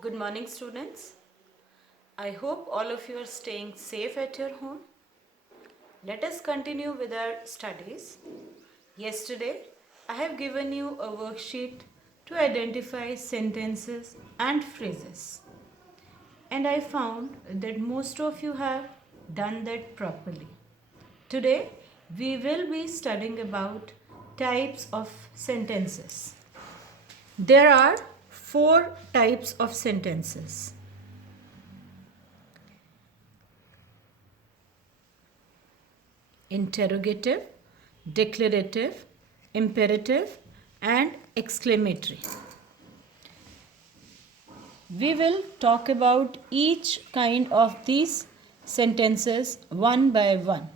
Good morning, students. I hope all of you are staying safe at your home. Let us continue with our studies. Yesterday, I have given you a worksheet to identify sentences and phrases. And I found that most of you have done that properly. Today, we will be studying about types of sentences. There are four types of sentences. Interrogative, declarative, imperative, and exclamatory. We will talk about each kind of these sentences one by one.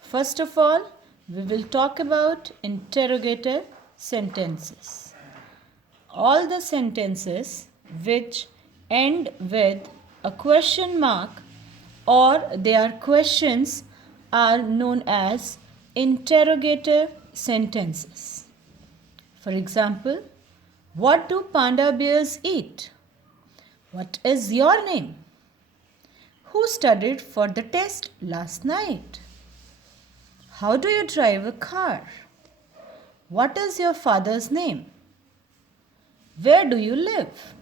First of all, we will talk about interrogative sentences. All the sentences which end with a question mark or they are questions are known as interrogative sentences. For example, what do panda bears eat? What is your name? Who studied for the test last night? How do you drive a car? What is your father's name? Where do you live?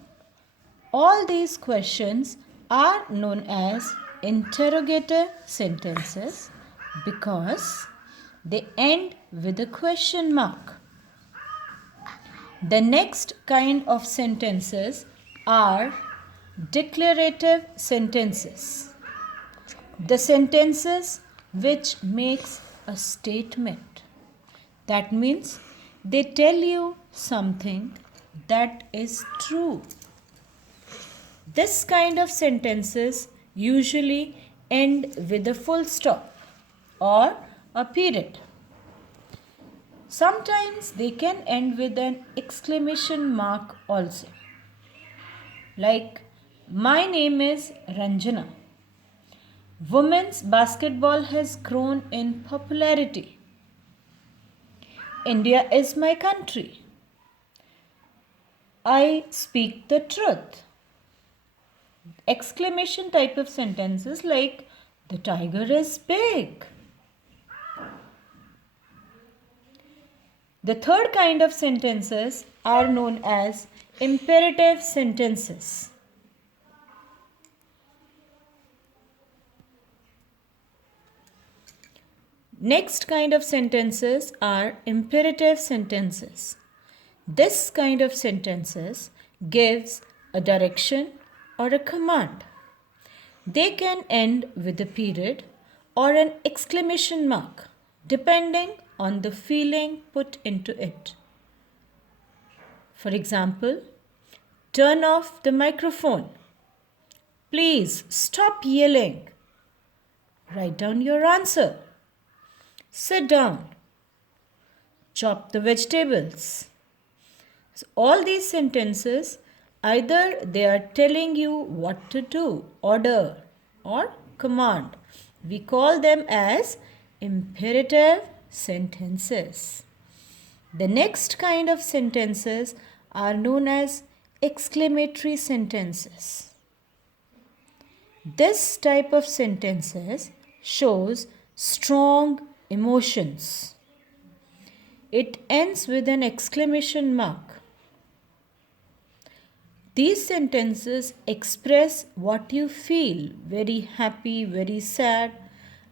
All these questions are known as interrogative sentences because they end with a question mark. The next kind of sentences are declarative sentences. The sentences which makes a statement. That means they tell you something that is true. This kind of sentences usually end with a full stop or a period. Sometimes they can end with an exclamation mark also. Like, my name is Ranjana. Women's basketball has grown in popularity. India is my country. I speak the truth. Exclamation type of sentences like, the tiger is big. The third kind of sentences are known as imperative sentences. Next kind of sentences are imperative sentences. This kind of sentences gives a direction or a command. They can end with a period or an exclamation mark depending on the feeling put into it. For example, turn off the microphone. Please stop yelling. Write down your answer. Sit down. Chop the vegetables. So all these sentences, either they are telling you what to do, order or command. We call them as imperative sentences. The next kind of sentences are known as exclamatory sentences. This type of sentences shows strong emotions. It ends with an exclamation mark. These sentences express what you feel, very happy, very sad,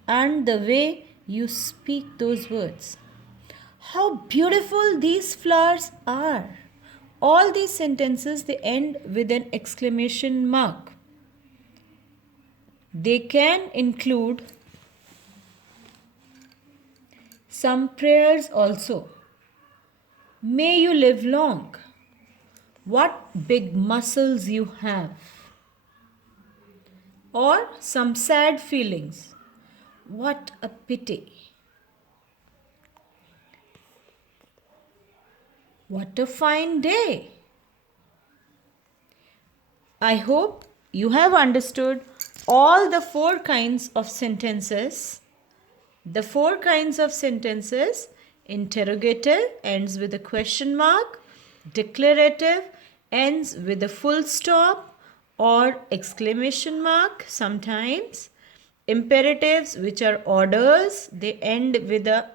and the way you speak those words. How beautiful these flowers are. All these sentences they end with an exclamation mark. They can include some prayers also. May you live long. What big muscles you have. Or some sad feelings. What a pity. What a fine day. I hope you have understood all the four kinds of sentences. The four kinds of sentences: interrogative ends with a question mark, declarative ends with a full stop or exclamation mark sometimes. Imperatives, which are orders, they end with a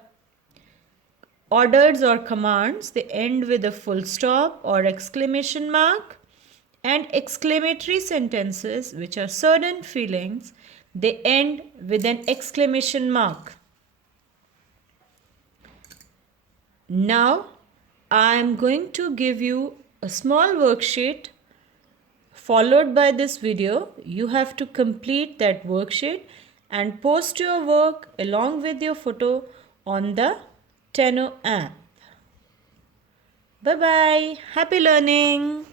orders or commands, they end with a full stop or exclamation mark. And exclamatory sentences, which are certain feelings, they end with an exclamation mark. Now I am going to give you a small worksheet followed by this video. You have to complete that worksheet and post your work along with your photo on the Tenno app. Bye bye. Happy learning.